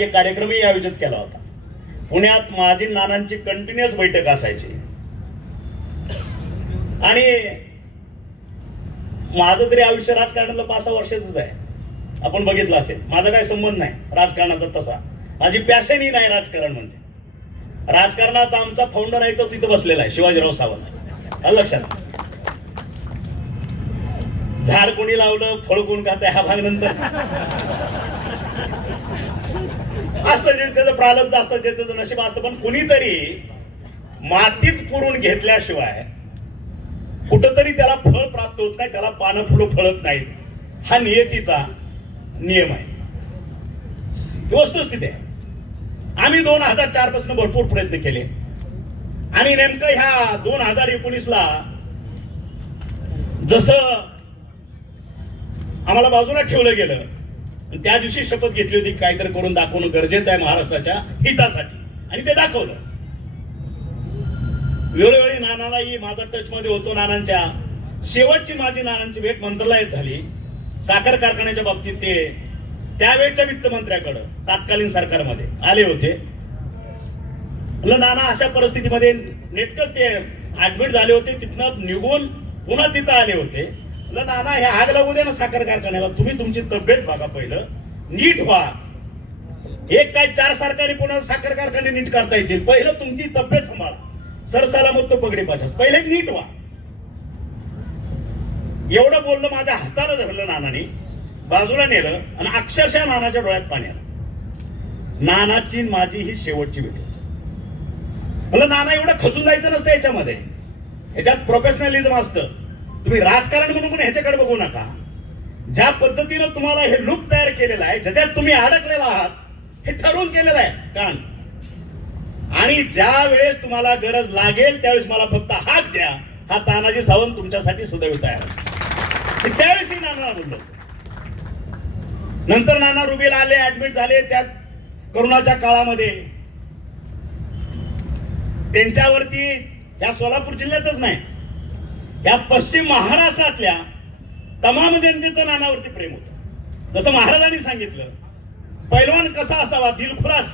आणि एक कार्यक्रमही आयोजित केला होता. पुण्यात माजी नानांची कंटिन्युअस बैठक असायची. आणि माझं तरी आयुष्य राजकारणातलं पाच सहा वर्षाचंच आहे. आपण बघितलं असेल. माझा काही संबंध नाही राजकारणाचा तसा. माझी पॅशनही नाही राजकारण म्हणजे. राजकारणाचा आमचा फाउंडर आहे तो तिथं बसलेला आहे शिवाजीराव सावंत. लक्षात? झाड कोणी लावलं फळ कोण खात हा भाग नंतर. असतं जे त्याचं प्रारब्ध असतं जे त्याचं नशीब असतं पण कुणीतरी मातीत पुरून घेतल्याशिवाय कुठंतरी त्याला फळ प्राप्त होत नाही त्याला पानं फुलं फळत नाहीत. हा नियतीचा नियम आहे. ही वस्तुस्थिती आहे. आम्ही दोन हजार चारपासून भरपूर प्रयत्न केले. आणि नेमकं ह्या दोन हजार एकोणीस ला जसं आम्हाला बाजूला ठेवलं गेलं त्या दिवशी शपथ घेतली होती काहीतरी करून दाखवणं गरजेचं आहे महाराष्ट्राच्या हितासाठी. आणि ते दाखवलं. वेळोवेळी नानालाही माझा टच मध्ये होतो नानांच्या. शेवटची माझी नानांची भेट मंत्रालयात झाली. साखर कारखान्याच्या बाबतीत ते त्यावेळच्या वित्तमंत्र्याकडं तात्कालीन सरकारमध्ये आले होते. नाना अशा परिस्थितीमध्ये नेटकच ते ऍडमिट झाले होते तिथनं निघून पुन्हा तिथं आले होते. म्हटलं नाना हे आग लागू दे ना साखर कारखान्याला. तुम्ही तुमची तब्येत बघा पहिलं. नीट व्हा. एक काय चार सरकारी पुन्हा साखर कारखाने नीट करता येतील. पहिलं तुमची तब्येत सांभाळा. सरसाला मग तो पगडी पाशास पहिले नीट व्हा. एवढं बोललं माझ्या हाताला धरलं नानाने. बाजूला नेलं आणि अक्षरशः नानाच्या डोळ्यात पाणी आलं. नानाची माझी ही शेवटची भेट. म्हणलं नाना एवढं खचून जायचं नसतं याच्यामध्ये. ह्याच्यात प्रोफेशनलिझम असतं. तुम्ही राजकारण म्हणून पण ह्याच्याकडे बघू नका. ज्या पद्धतीनं तुम्हाला हे लूप तयार केलेलं आहे ज्याच्यात तुम्ही अडकलेला आहात हे ठरवून केलेलं आहे कारण. आणि ज्या वेळेस तुम्हाला गरज लागेल त्यावेळेस मला फक्त हात द्या. हा तानाजी सावंत तुमच्यासाठी सदैव तयार आहे. त्यावेळेस नाना बोललो. नंतर नाना रुबेला आले ऍडमिट झाले त्या करोनाच्या काळामध्ये. त्यांच्यावरती या सोलापूर जिल्ह्यातच नाही या पश्चिम महाराष्ट्रातल्या तमाम जनतेचं नानावरती प्रेम होतं. जसं महाराजांनी सांगितलं पैलवान कसा असावा दिलखुलास.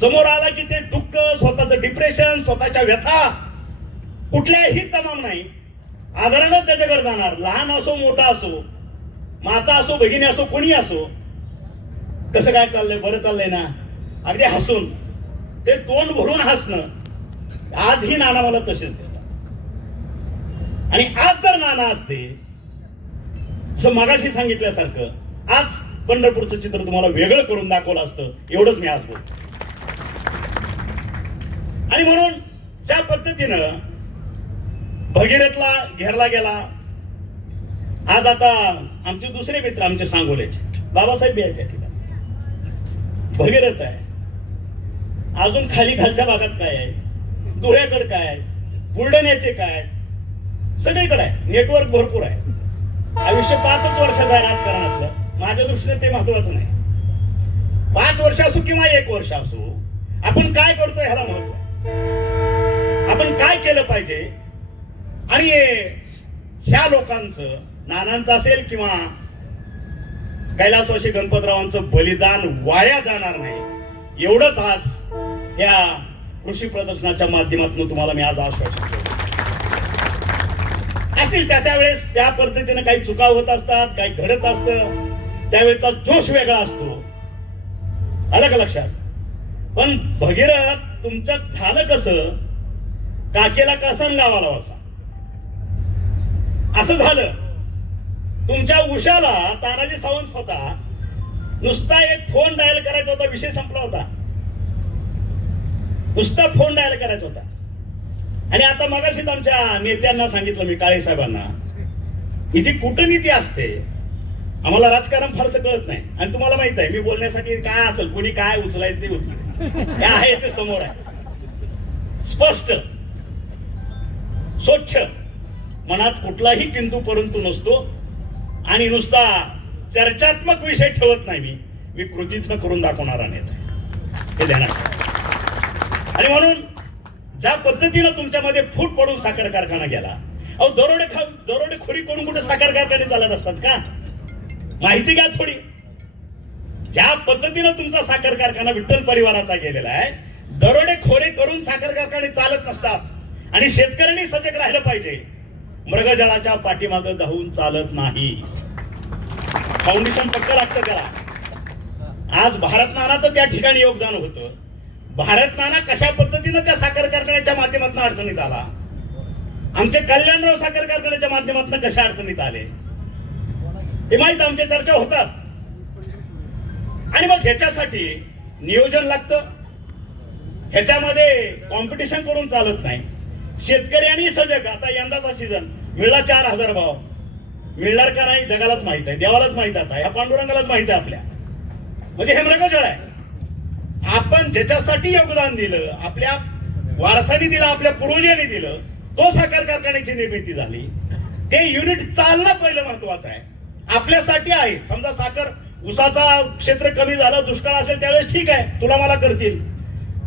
समोर आला की ते दुःख स्वतःचं डिप्रेशन स्वतःच्या व्यथा कुठल्याही तमाम नाही. आदरानं त्याच्याकडे जाणार. लहान असो मोठा असो माता असो भगिनी असो कोणी असो कसं काय चाललंय बरं चाललंय ना? अगदी हसून. ते तोंड भरून हसणं आजही नाना मला तसेच दिसत. आणि आज जर नाना असते मगाशी सांगितल्यासारखं आज पंढरपूरचं चित्र तुम्हाला वेगळं करून दाखवलं असतं एवढंच मी आज बोलतो. आणि म्हणून ज्या पद्धतीनं भगीरथला घेरला गेला आज आता आमचे दुसरे मित्र आमचे सांगोलेचे. बाबासाहेब बी त्या ठिकाणी भगीरथ आहे. अजून खाली खालच्या भागात काय आहे? धुळ्याकडे काय आहे? बुलढाण्याचे काय आहे? सगळीकडे आहे. नेटवर्क भरपूर आहे. आयुष्य पाचच वर्षाचं आहे राजकारणातलं. माझ्या दृष्टीने ते महत्वाचं नाही. पाच वर्ष असो किंवा एक वर्ष असो आपण काय करतोय ह्याला महत्त्व आपण काय केलं पाहिजे? आणि ह्या लोकांचं नानांचं असेल किंवा कैलासवाशी गणपतरावांचं बलिदान वाया जाणार नाही. एवढंच आज या कृषी प्रदर्शनाच्या माध्यमातून तुम्हाला मी आज आश्वासन असतील त्या त्यावेळेस त्या पद्धतीने काही चुका होत असतात काही घडत असतं. त्यावेळेचा जोश वेगळा असतो. आलं का लक्षात? पण भगीरथ तुमचं झालं कस? काकेला कसा आणि गावाला असं झालं. तुमच्या उशाला तानाजी सावंत होता. नुसता एक फोन डायल करायचा होता विषय संपला होता. नुसता फोन डायल करायचा होता. आणि आता मगाशीच आमच्या नेत्यांना सांगितलं मी काळे साहेबांना. ही जी कूटनीती असते आम्हाला राजकारण फारसं कळत नाही. आणि तुम्हाला माहीत आहे मी बोलण्यासाठी काय असेल कोणी काय उचलायचं ते उचल काय आहे ते समोर आहे. स्पष्ट. स्वच्छ. मनात कुठलाही किंतू परंतु नसतो. आणि नुसता चर्चात्मक विषय ठेवत नाही मी. मी कृतीतनं करून दाखवणारा नेता आहे. हे देणार. आणि म्हणून ज्या पद्धतीनं तुमच्यामध्ये फूट पडून साखर कारखाना गेला. अहो दरोडे खा दरोडे खोरी करून कुठे साखर कारखाने चालत असतात का? माहिती घ्या थोडी. ज्या पद्धतीनं तुमचा साखर कारखाना विठ्ठल परिवाराचा गेलेला आहे दरोडे खोरे करून साखर कारखाने चालत नसतात. आणि शेतकऱ्यांनी सजग राहिलं पाहिजे. मृगजळाच्या पाठीमाग धावून चालत नाही. फाउंडेशन पक्क लागतं त्याला. आज भारत नानाचं त्या ठिकाणी योगदान होतं. भारतनाना कशा पद्धतीनं त्या साखर कारखान्याच्या माध्यमातून अडचणीत आला? आमचे कल्याणराव साखर कारखान्याच्या माध्यमातून कशा अडचणीत आले? हे माहीत आमच्या चर्चा होतात. आणि मग ह्याच्यासाठी नियोजन लागतं. ह्याच्यामध्ये कॉम्पिटिशन करून चालत नाही. शेतकऱ्यांनी सजग आता यंदाचा सीझन मिळला चार हजार भाव. मिळणार का नाही जगालाच माहीत आहे देवालाच माहीत आता. ह्या पांडुरंगालाच माहीत आहे आपल्या. म्हणजे हे मृगजळ आहे. आपण ज्याच्यासाठी योगदान दिलं आपल्या वारसाने दिलं आपल्या पूर्वजांनी दिलं तो साखर कारखान्याची निर्मिती झाली. ते युनिट चालणं पहिलं महत्वाचं आहे. आपल्यासाठी आहे. समजा साखर उसाचा क्षेत्र कमी झालं दुष्काळ असेल त्यावेळेस ठीक आहे. तुला मला करतील.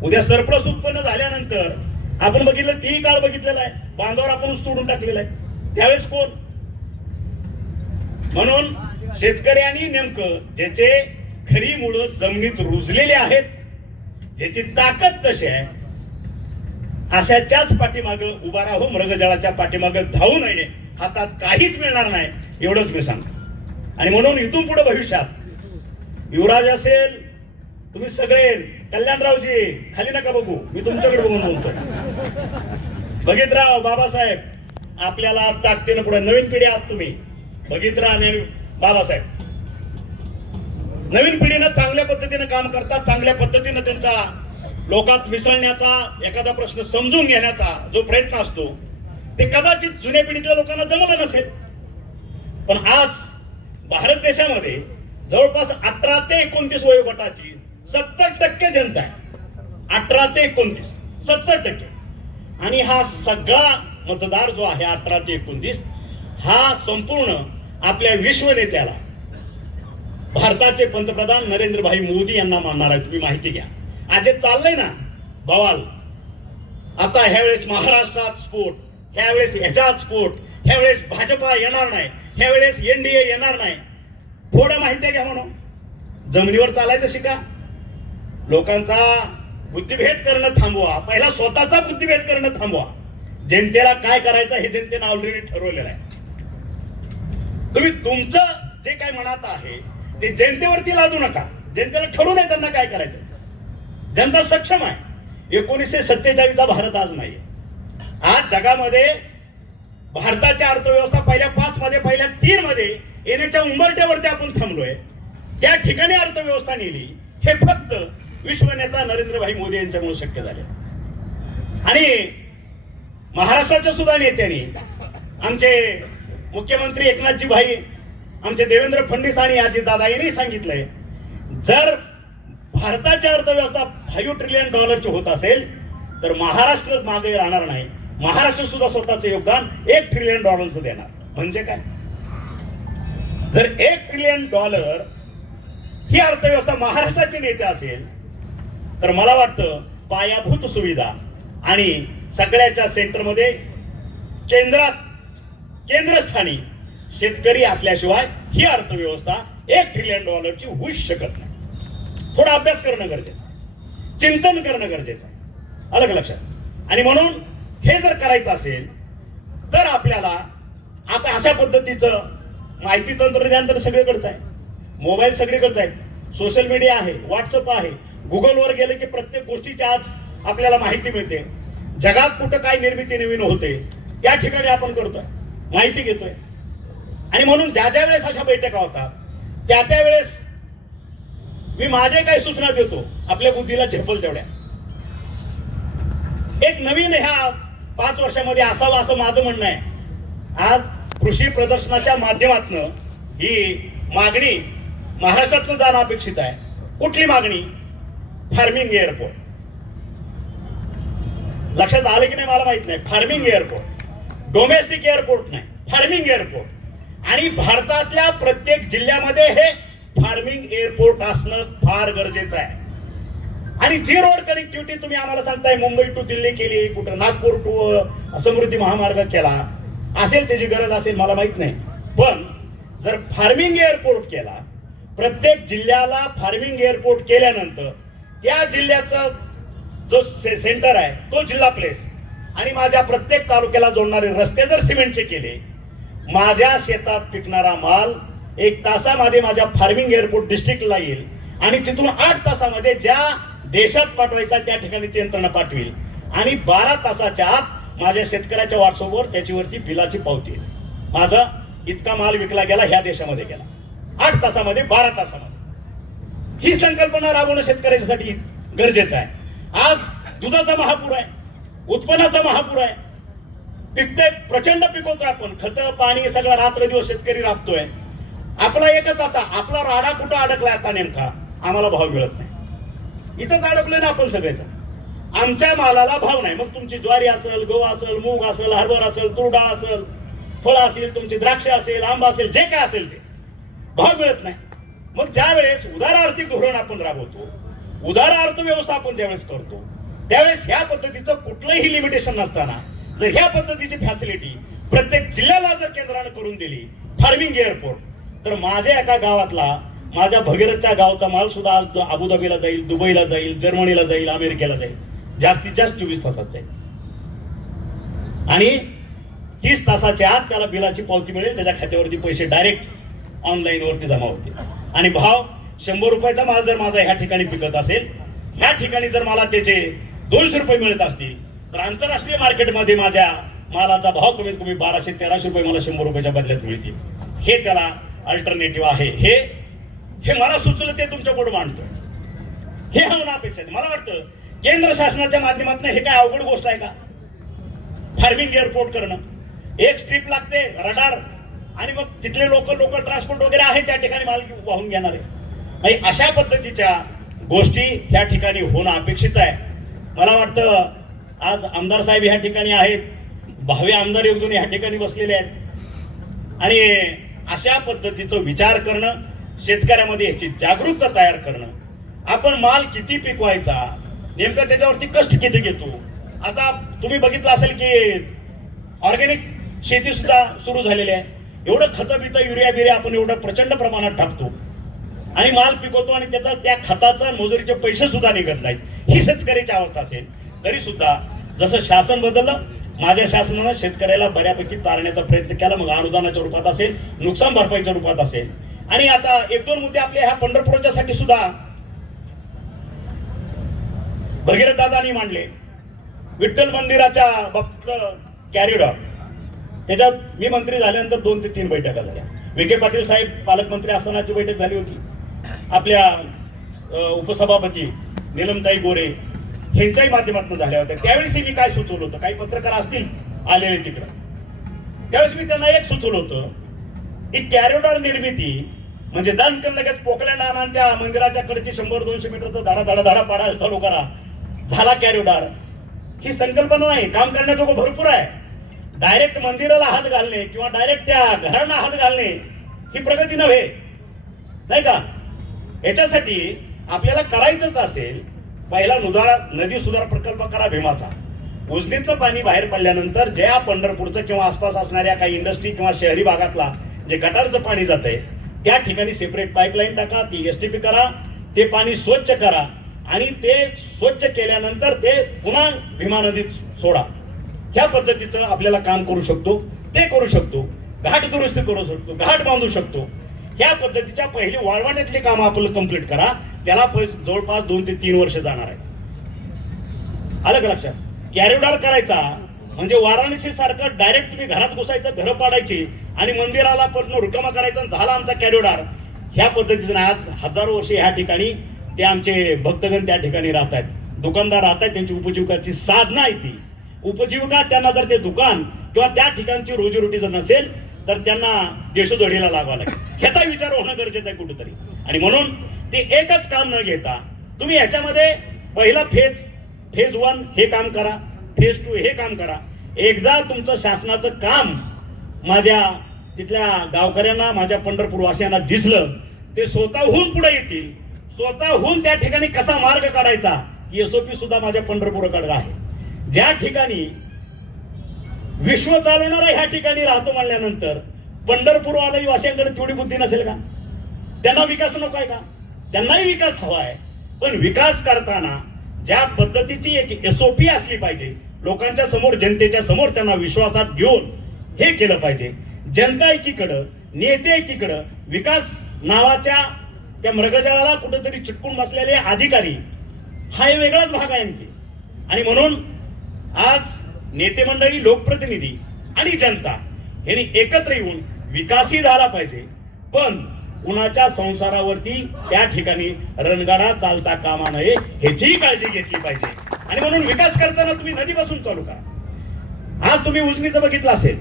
उद्या सरप्लस उत्पन्न झाल्यानंतर आपण बघितलं तीही काळ बघितलेला आहे. बांधावर आपण ऊस तोडून टाकलेला आहे. त्यावेळेस कोण? म्हणून शेतकऱ्यांनी नेमकं ज्याचे खरी मुळं जमिनीत रुजलेले आहेत ज्याची ताकद तशी आहे अशाच्याच पाठीमाग उभा राहू मृगजळाच्या पाठीमाग धावू नये. हातात काहीच मिळणार नाही एवढंच मी सांगतो. आणि म्हणून इथून पुढे भविष्यात युवराज असेल तुम्ही सगळे कल्याणरावजी खाली नका बघू मी तुमच्याकडे बघून बोलतो बघितराव बाबासाहेब आपल्याला ताकदीनं पुढे नवीन पिढी आहात तुम्ही. बघितराव आणि बाबासाहेब. नवीन पिढीनं चांगल्या पद्धतीनं काम करतात चांगल्या पद्धतीनं त्यांचा लोकात मिसळण्याचा एखादा प्रश्न समजून घेण्याचा जो प्रयत्न असतो ते कदाचित जुन्या पिढीतल्या लोकांना जमलं नसेल. पण आज भारत देशामध्ये जवळपास अठरा ते एकोणतीस वयोगटाची सत्तर टक्के जनता आहे. अठरा ते एकोणतीस सत्तर टक्के. आणि हा सगळा मतदार जो आहे अठरा ते एकोणतीस हा संपूर्ण आपल्या विश्व नेत्याला भारताचे पंतप्रधान नरेंद्रभाई मोदी यांना मानणार आहे. तुम्ही माहिती घ्या. आज जे चाललंय ना बवाल आता ह्यावेळेस महाराष्ट्रात स्फोट ह्यावेळेस ह्याच्यात स्फोट ह्यावेळेस भाजपा येणार नाही ह्यावेळेस एनडीए येणार नाही. थोडं माहिती घ्या म्हणून. जमिनीवर चालायचं शिका. लोकांचा बुद्धिभेद करणं थांबवा. पहिला स्वतःचा बुद्धिभेद करणं थांबवा. जनतेला काय करायचं हे जनतेनं ऑलरेडी ठरवलेलं आहे. तुम्ही तुमचं जे काय मनात आहे ते जनतेवरती लादू नका. जनतेला ठरू द्या त्यांना काय करायचं. जनता सक्षम आहे. एकोणीसशे सत्तेचाळीसचा भारत आज नाही आज जगामध्ये भारताची अर्थव्यवस्था पहिल्या पाच मध्ये पहिल्या तीन मध्ये येण्याच्या उंबरट्यावरती आपण थांबलोय. त्या ठिकाणी अर्थव्यवस्था नेली. हे फक्त विश्वनेता नरेंद्रभाई मोदी यांच्यामुळे शक्य झाले. आणि महाराष्ट्राच्या सुद्धा नेत्यांनी आमचे मुख्यमंत्री एकनाथजी भाई आमचे देवेंद्र फडणवीस आणि अजितदादा यांनी सांगितलंय जर भारताची अर्थव्यवस्था फाईव्ह ट्रिलियन डॉलरची होत असेल तर महाराष्ट्र मागे राहणार नाही. महाराष्ट्र सुद्धा स्वतःचं योगदान एक ट्रिलियन डॉलरचं देणार. म्हणजे काय? जर एक ट्रिलियन डॉलर ही अर्थव्यवस्था महाराष्ट्राची नेते असेल तर मला वाटतं पायाभूत सुविधा आणि सगळ्याच्या सेंटरमध्ये केंद्रात केंद्रस्थानी शेतकरी असल्याशिवाय ही अर्थव्यवस्था एक ट्रिलियन डॉलरची होऊच शकत नाही. थोडा अभ्यास करणं गरजेचं आहे. चिंतन करणं गरजेचं आहे. अलग लक्षात? आणि म्हणून हे जर करायचं असेल तर आपल्याला आपण अशा पद्धतीचं माहिती तंत्रज्ञान तर सगळीकडचं आहे. मोबाईल सगळीकडचं आहे. सोशल मीडिया आहे व्हॉट्सअप आहे. गुगलवर गेले की प्रत्येक गोष्टीची आज आपल्याला माहिती मिळते. जगात कुठं काय निर्मिती नवीन होते त्या ठिकाणी आपण करतोय. माहिती घेतोय. आणि म्हणून ज्या ज्या वेळेस अशा बैठका होतात त्या त्या वेळेस मी माझे काही सूचना देतो आपल्या बुद्धीला झेपल तेवढ्या. एक नवीन ह्या पाच वर्षामध्ये असावं असं माझं म्हणणं आहे. आज कृषी प्रदर्शनाच्या माध्यमातनं ही मागणी महाराष्ट्रातनं जाणं अपेक्षित आहे. कुठली मागणी? Farming airport. लक्षात आलं की नाही मला माहीत नाही. Farming airport. डोमेस्टिक एअरपोर्ट नाही. Farming airport. आणि भारतातल्या प्रत्येक जिल्ह्यामध्ये हे फार्मिंग एअरपोर्ट असणं फार गरजेचं आहे. आणि जी रोड कनेक्टिव्हिटी तुम्ही आम्हाला सांगताय मुंबई टू दिल्ली केली कुठं नागपूर टू समृद्धी महामार्ग केला. असेल त्याची गरज असेल मला माहीत नाही. पण जर फार्मिंग एअरपोर्ट केला प्रत्येक जिल्ह्याला फार्मिंग एअरपोर्ट केल्यानंतर त्या जिल्ह्याचा जो से- सेंटर आहे तो जिल्हा प्लेस आणि माझ्या प्रत्येक तालुक्याला जोडणारे रस्ते जर सिमेंटचे केले माझ्या शेतात पिकणारा माल एक तासामध्ये माझ्या फार्मिंग एअरपोर्ट डिस्ट्रिक्टला येईल आणि तिथून आठ तासामध्ये ज्या देशात पाठवायचा त्या ठिकाणी ती यंत्रणा पाठवेल. आणि बारा तासाच्या आत माझ्या शेतकऱ्याच्या व्हॉट्सअपवर त्याच्यावरती बिलाची पावती येईल. माझा इतका माल विकला गेला ह्या देशामध्ये गेला. आठ तासामध्ये बारा तासामध्ये. ही संकल्पना राबवणं शेतकऱ्यासाठी गरजेचं आहे. आज दुधाचा महापूर आहे उत्पन्नाचा महापूर आहे पिकते प्रचंड पिकवतोय आपण. खत पाणी सगळं रात्र दिवस शेतकरी राबतोय. आपला एकच आता आपला राडा कुठं अडकलाय आता नेमका? आम्हाला भाव मिळत नाही. इथंच अडकलोय ना आपण सगळेजण. आमच्या मालाला भाव नाही. मग तुमची ज्वारी असेल गहू असेल मूग असेल हरभर असेल तुरडा असेल फळ असेल तुमची द्राक्ष असेल आंबा असेल जे काय असेल ते. भाव मिळत नाही. मग ज्या वेळेस उदार आर्थिक धोरण आपण राबवतो उदार अर्थव्यवस्था आपण ज्यावेळेस करतो त्यावेळेस ह्या पद्धतीचं कुठलंही लिमिटेशन नसताना जर ह्या पद्धतीची फॅसिलिटी प्रत्येक जिल्ह्याला जर केंद्रानं करून दिली फार्मिंग एअरपोर्ट तर माझ्या एका गावातला माझ्या भगीरथच्या गावचा माल सुद्धा आज अबुधाबीला जाईल दुबईला जाईल जर्मनीला जाईल अमेरिकेला जाईल. जास्तीत जास्त चोवीस तासात जाईल. आणि तीस तासाच्या आत त्याला बिलाची पावती मिळेल त्याच्या खात्यावरती पैसे डायरेक्ट ऑनलाईन वरती जमा होतील. आणि भाव शंभर रुपयाचा माल जर माझा ह्या ठिकाणी पिकत असेल ह्या ठिकाणी जर मला त्याचे दोनशे रुपये मिळत असतील तर आंतरराष्ट्रीय मार्केटमध्ये माझ्या मालाचा भाव कमीत कमी बाराशे तेराशे रुपये मला शंभर रुपयाच्या बदल्यात मिळतील. हे त्याला अल्टरनेटिव्ह आहे. हे हे मला सुचलं ते तुमच्यापुढे मांडतो. हे होणं अपेक्षा आहे. मला वाटतं केंद्र शासनाच्या माध्यमातून हे काय अवघड गोष्ट आहे का? फार्मिंग एअरपोर्ट करणं. एक स्ट्रीप लागते रडार आणि मग तिथले लोकल लोकल ट्रान्सपोर्ट वगैरे आहे त्या ठिकाणी माल वाहून घेणार आहे. अशा पद्धतीच्या गोष्टी या ठिकाणी होणं अपेक्षित आहे. मला वाटतं आज आमदार साहेब ह्या ठिकाणी आहेत. भावे आमदार येऊन ह्या ठिकाणी बसलेले आहेत. आणि अशा पद्धतीचं विचार करणं शेतकऱ्यामध्ये ह्याची जागरूकता तयार करणं आपण माल किती पिकवायचा नेमकं त्याच्यावरती कष्ट किती घेतो? आता तुम्ही बघितलं असेल की ऑर्गॅनिक शेती सुद्धा सुरू झालेली आहे. एवढं खतं बितं युरिया बिरिया आपण एवढं प्रचंड प्रमाणात टाकतो. आणि माल पिकवतो आणि त्याचा त्या खताचा मजुरीचे पैसे सुद्धा निघत नाहीत. ही शेतकऱ्याची अवस्था असेल. तरी सुद्धा जसं शासन बदललं माझ्या शासनानं शेतकऱ्याला बऱ्यापैकी तारण्याचा प्रयत्न केला. मग अनुदानाच्या रूपात असेल नुकसान भरपाईच्या रूपात असेल. आणि आता एक दोन मुद्दे आपले ह्या पंढरपुराच्या साठी सुद्धा भगीरथदादानी मांडले. विठ्ठल मंदिराच्या बाबतीतलं कॅरिडॉर त्याच्यात मी मंत्री झाल्यानंतर दोन ते तीन बैठका झाल्या. विखे पाटील साहेब पालकमंत्री असतानाची बैठक झाली होती. आपल्या उपसभापती निलमताई गोरे ह्यांच्याही माध्यमातून झाल्या होत्या. त्यावेळेस मी काय सुचवलं होतं? काही पत्रकार असतील आलेले तिकडं. त्यावेळेस मी त्यांना एक सुचवलं होतं की कॅरिडॉर निर्मिती म्हणजे दणकन लगेच पोकल्यानं नाना त्या मंदिराच्या कडची शंभर दोनशे मीटरचा धडा धडा धडा पाडा चालू करा. झाला कॅरिडॉर ही संकल्पना नाही. काम करण्याजोगं भरपूर आहे. डायरेक्ट मंदिराला हात घालणे किंवा डायरेक्ट त्या घरांना हात घालणे ही प्रगती नव्हे. नाही का? याच्यासाठी आपल्याला करायचंच असेल पहिला नुधारा नदी सुधार प्रकल्प करा भीमाचा. उजनीतलं पाणी बाहेर पडल्यानंतर ज्या पंढरपूरचं किंवा आसपास असणाऱ्या काही इंडस्ट्री किंवा शहरी भागातला जे गटारचं पाणी जात आहे त्या ठिकाणी सेपरेट पाईपलाईन टाका ती एस टी पी करा ते पाणी स्वच्छ करा आणि ते स्वच्छ केल्यानंतर ते पुन्हा भीमा नदीत सोडा. ह्या पद्धतीचं आपल्याला काम करू शकतो ते करू शकतो घाट दुरुस्ती करू शकतो घाट बांधू शकतो. ह्या पद्धतीच्या पहिली वाळवण्यातली कामं आपण कंप्लीट करा. त्याला जवळपास दोन ते तीन वर्ष जाणार आहे. आलं का लक्षात? कॅरिडॉर करायचा म्हणजे वाराणसी सारखं डायरेक्ट तुम्ही घरात घुसायचं घरं पाडायची आणि मंदिराला पण रुकामा करायचा झाला आमचा कॅरिडॉर ह्या पद्धतीचं आज हजारो वर्षे ह्या ठिकाणी ते आमचे भक्तगण त्या ठिकाणी राहत आहेत. दुकानदार राहत आहेत त्यांची उपजीविकाची साधना आहे ती. उपजीविका त्यांना जर ते दुकान किंवा त्या ठिकाणची रोजीरोटी जर नसेल तर त्यांना देशोधडीला लागावं लागेल. ह्याचा विचार होणं गरजेचं आहे कुठेतरी. आणि म्हणून ते एकच काम न घेता तुम्ही ह्याच्यामध्ये पहिला फेज फेज वन हे काम करा फेज टू हे काम करा. एकदा तुमचं शासनाचं काम माझ्या तिथल्या गावकऱ्यांना माझ्या पंढरपूरवासियांना दिसलं ते स्वतःहून पुढे येतील. स्वतःहून त्या ठिकाणी कसा मार्ग काढायचा एसओपी सुद्धा माझ्या पंढरपूरकडे आहे. ज्या ठिकाणी विश्व चालवणारा ह्या ठिकाणी राहतो म्हणल्यानंतर पंढरपूरवाला वाशियांकडे तेवढी बुद्धी नसेल का? त्यांना विकास नको आहे का? त्यांनाही विकास हवा आहे. पण विकास करताना ज्या पद्धतीची एक एसओपी असली पाहिजे लोकांच्या समोर जनतेच्या समोर त्यांना विश्वासात घेऊन हे केलं पाहिजे. जनता एकीकडं नेते एकीकडं विकास नावाच्या त्या मृगजळाला कुठेतरी चिटकून बसलेले अधिकारी हा एक वेगळाच भाग आहे आणखी. आणि म्हणून आज नेते मंडळी लोकप्रतिनिधी आणि जनता यांनी एकत्र येऊन विकासही झाला पाहिजे. पण कुणाच्या संसारावरती त्या ठिकाणी रणगाडा चालता कामा नये ह्याचीही काळजी घेतली पाहिजे. आणि म्हणून विकास करताना तुम्ही नदीपासून चालू करा. आज तुम्ही उजनीचं बघितलं असेल.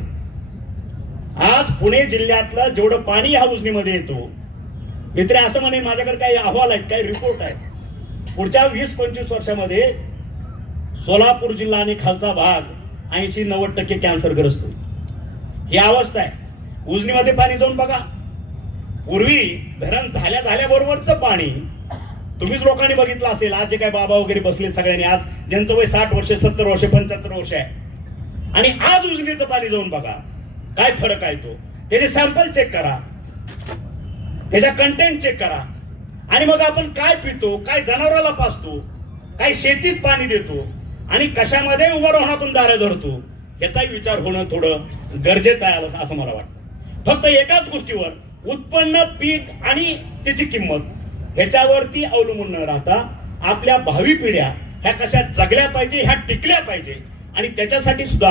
आज पुणे जिल्ह्यातलं जेवढं पाणी ह्या उजनीमध्ये येतो मित्र असं म्हणे माझ्याकडे काही अहवाल आहेत काही रिपोर्ट आहेत. पुढच्या वीस पंचवीस वर्षामध्ये सोलापूर जिल्हा आणि खालचा भाग ऐंशी नव्वद टक्के कॅन्सरग्रस्त होईल. ही अवस्था आहे. उजनीमध्ये पाणी जाऊन बघा. पूर्वी धरण झाल्या झाल्याबरोबरच पाणी. तुम्हीच लोकांनी बघितलं असेल आज जे काय बाबा वगैरे बसले सगळ्यांनी आज ज्यांचं वय साठ वर्ष सत्तर वर्ष पंच्याहत्तर वर्ष आहे. आणि आज उजनीचं पाणी जाऊन बघा काय फरक आहे तो? त्याचे सॅम्पल चेक करा. त्याच्या कंटेंट चेक करा. आणि मग आपण काय पितो काय जनावराला पाचतो काय शेतीत पाणी देतो आणि कशामध्ये उभं राहून आपण दारे धरतो याचाही विचार होणं थोडं गरजेचं आहे असं मला वाटतं. फक्त एकाच गोष्टीवर उत्पन्न पीक आणि त्याची किंमत. ह्याच्यावरती अवलंबून न राहता आपल्या भावी पिढ्या ह्या कशा जगल्या पाहिजे ह्या टिकल्या पाहिजे. आणि त्याच्यासाठी सुद्धा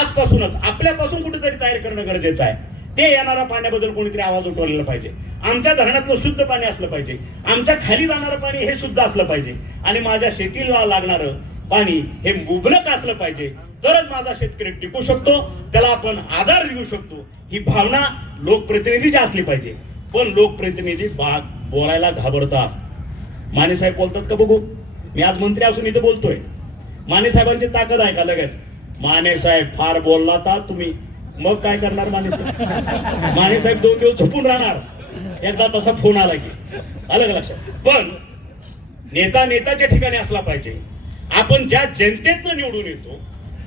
आजपासूनच आपल्यापासून कुठेतरी तयार करणं गरजेचं आहे. ते येणाऱ्या पाण्याबद्दल कोणीतरी आवाज उठवलेला पाहिजे. आमच्या धरणातलं शुद्ध पाणी असलं पाहिजे. आमच्या खाली जाणारं पाणी हे शुद्ध असलं पाहिजे. आणि माझ्या शेतीला लागणारं पाणी हे मुबलक असलं पाहिजे. तरच माझा शेतकरी टिकू शकतो त्याला आपण आधार देऊ शकतो. ही भावना लोकप्रतिनिधीची असली पाहिजे. पण लोकप्रतिनिधी बाग बोलायला घाबरतात. माने साहेब बोलतात का बघू? मी आज मंत्री असून इथे बोलतोय. माने साहेबांची ताकद आहे का लगेच? माने साहेब फार बोलला तर तुम्ही. मग काय करणार माने मानेसाहेब माने साहेब दोन दिवस झोपून राहणार. एकदा तसा फोन आला की. आलं का लक्षात? पण नेता नेताच्या ठिकाणी असला पाहिजे. आपण ज्या जनतेतनं निवडून येतो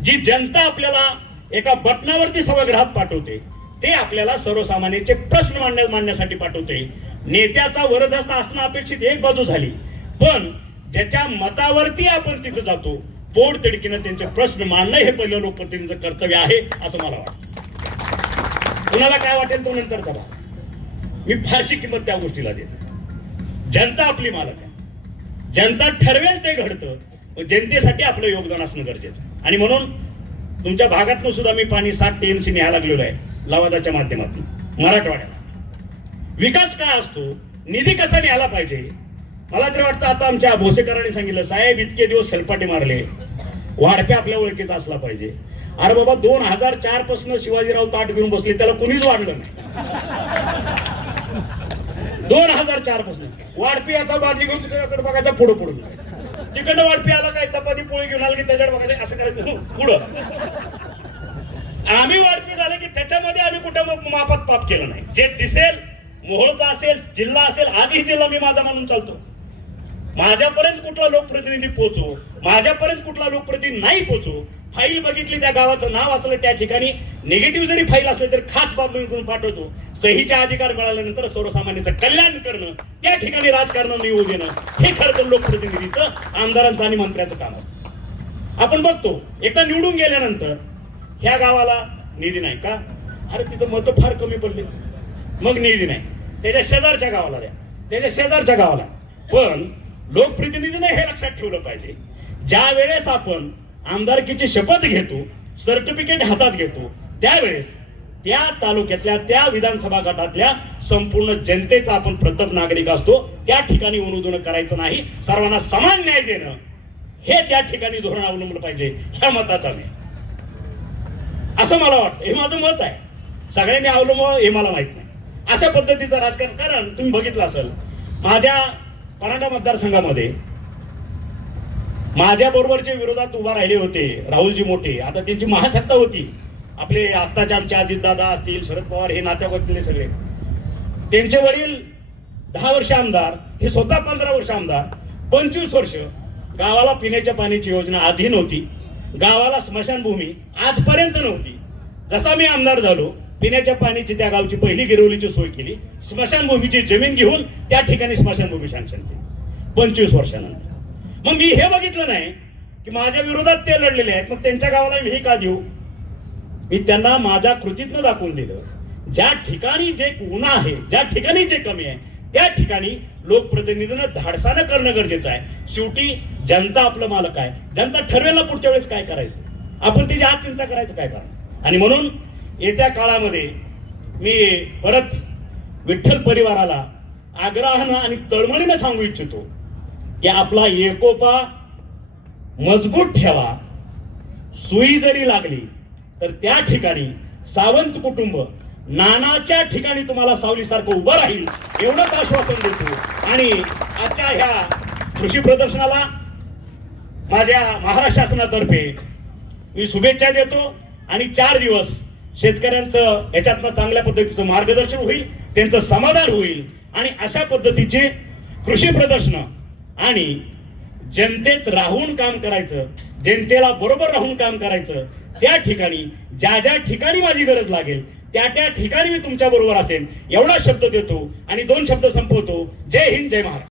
जी जनता आपल्याला एका बटनावरती सभागृहात पाठवते ते आपल्याला सर्वसामान्यांचे प्रश्न मांडण्या मांडण्यासाठी पाठवते. नेत्याचा वरदस्त असणं अपेक्षित एक बाजू झाली. पण ज्याच्या मतावरती आपण तिथे जातो पोट तिडकीनं त्यांचे प्रश्न मांडणं हे पहिलं लोकप्रतिनिधीचं कर्तव्य आहे असं मला वाटतं. कुणाला काय वाटेल तो नंतरचा भाग मी फारशी किंमत त्या गोष्टीला देतो जनता आपली मालक आहे. जनता ठरवेल ते घडतं जनतेसाठी आपलं योगदान असणं गरजेचं आणि म्हणून तुमच्या भागातून सुद्धा मी पाणी सात टीएमसी न्यायला लागलेलो आहे. लवादाच्या माध्यमातून मराठवाड्याला. विकास काय असतो? निधी कसा न्यायला पाहिजे? मला तर वाटतं आता आमच्या भोसेकरांनी सांगितलं साहेब इतके दिवस हेलपाटे मारले. वाढप्या आपल्या ओळखीचा असला पाहिजे. अरे बाबा दोन हजार चारपासून शिवाजीराव ताट घेऊन बसले त्याला कुणीच वाढलं नाही. दोन हजार चारपासून. वाढपी याचा बाजी घेऊन तुझ्याकडे बघायचा पुढं पुढून तिकडं वाढपी आला काय चपाती पोळी घेऊन आला की त्याच्याकडे बघायचं असं करायचं. पुढं. आम्ही वाढपी झाले की त्याच्यामध्ये आम्ही कुठं मापात पाप केलं नाही. जे दिसेल मोहोळचा असेल जिल्हा असेल आधीच जिल्हा मी माझा मानून चालतो. माझ्यापर्यंत कुठला लोकप्रतिनिधी पोचू माझ्यापर्यंत कुठला लोकप्रतिनिधी नाही पोचू फाईल बघितली त्या गावाचं नाव वाचलं त्या ठिकाणी निगेटिव्ह जरी फाईल असले तरी खास बाब मी करून पाठवतो. सहीचा अधिकार मिळाल्यानंतर सर्वसामान्यांचं कल्याण करणं त्या ठिकाणी राजकारणानं येऊ देणं हे खरं तर लोकप्रतिनिधीचं आमदारांचं आणि मंत्र्याचं काम असतं. आपण बघतो एकदा निवडून गेल्यानंतर ह्या गावाला निधी नाही का? अरे तिथं मतं फार कमी पडले. मग निधी नाही. त्याच्या शेजारच्या गावाला द्या. त्याच्या शेजारच्या गावाला. पण लोकप्रतिनिधीने हे लक्षात ठेवलं पाहिजे. ज्या वेळेस आपण आमदारकीची शपथ घेतो सर्टिफिकेट हातात घेतो त्यावेळेस त्या तालुक्यातल्या त्या विधानसभा गटातल्या संपूर्ण जनतेचा आपण प्रथम नागरिक असतो. त्या ठिकाणी अनुदोन करायचं नाही. सर्वांना समान न्याय देणं. हे त्या ठिकाणी धोरण अवलंबलं पाहिजे. ह्या मताचा मी असं मला वाटतं. हे माझं मत आहे. सगळ्यांनी अवलंब हे मला माहीत नाही. अशा पद्धतीचं राजकारण कारण तुम्ही बघितलं असेल माझ्या परांडा मतदारसंघामध्ये माझ्या बरोबरचे विरोधात उभा राहिले होते राहुलजी मोठे. आता त्यांची महासत्ता होती. आपले आत्ताचे आमचे अजितदादा असतील शरद पवार हे नात्यावरले सगळे. त्यांचे वडील दहा वर्ष आमदार हे स्वतः पंधरा वर्ष आमदार. पंचवीस वर्ष गावाला पिण्याच्या पाण्याची योजना आजही नव्हती. गावाला स्मशानभूमी आजपर्यंत नव्हती. जसा मी आमदार झालो पिण्याच्या पाण्याची त्या गावची पहिली गिरवलीची सोय केली. स्मशानभूमीची जमीन घेऊन त्या ठिकाणी स्मशानभूमी सँक्शन केली पंचवीस वर्षानंतर. मग मी हे बघितलं नाही की माझ्या विरोधात ते लढलेले आहेत. मग त्यांच्या गावाला मी हे का देऊ? मी त्यांना माझ्या कृतीतनं दाखवून दिलं. ज्या ठिकाणी जे गुन्हा आहे ज्या ठिकाणी जे कमी आहे त्या ठिकाणी लोकप्रतिनिधीनं धाडसानं करणं गरजेचं आहे. शेवटी जनता आपलं मालक आहे. जनता ठरवेल ना पुढच्या वेळेस काय करायचं. आपण तिची आज चिंता करायचं काय करायचं आणि म्हणून येत्या काळामध्ये मी परत विठ्ठल परिवाराला आग्रहानं आणि तळमळीनं सांगू इच्छितो की आपला एकोपा मजबूत ठेवा. सुई जरी लागली तर त्या ठिकाणी सावंत कुटुंब नानाच्या ठिकाणी तुम्हाला सावलीसारखं उभं राहील एवढंच आश्वासन देतो. आणि आजच्या ह्या कृषी प्रदर्शनाला माझ्या महाराष्ट्र शासनातर्फे मी शुभेच्छा देतो आणि चार दिवस शेतकऱ्यांचं याच्यातनं चांगल्या पद्धतीचं मार्गदर्शन होईल त्यांचं समाधान होईल. आणि अशा पद्धतीचे कृषी प्रदर्शन आणि जनतेत राहून काम करायचं जनतेला बरोबर राहून काम करायचं त्या ठिकाणी ज्या ज्या ठिकाणी माझी गरज लागेल त्या त्या ठिकाणी मी तुमच्या बरोबर असेल एवढा शब्द देतो आणि दोन शब्द संपवतो. जय हिंद जय महाराज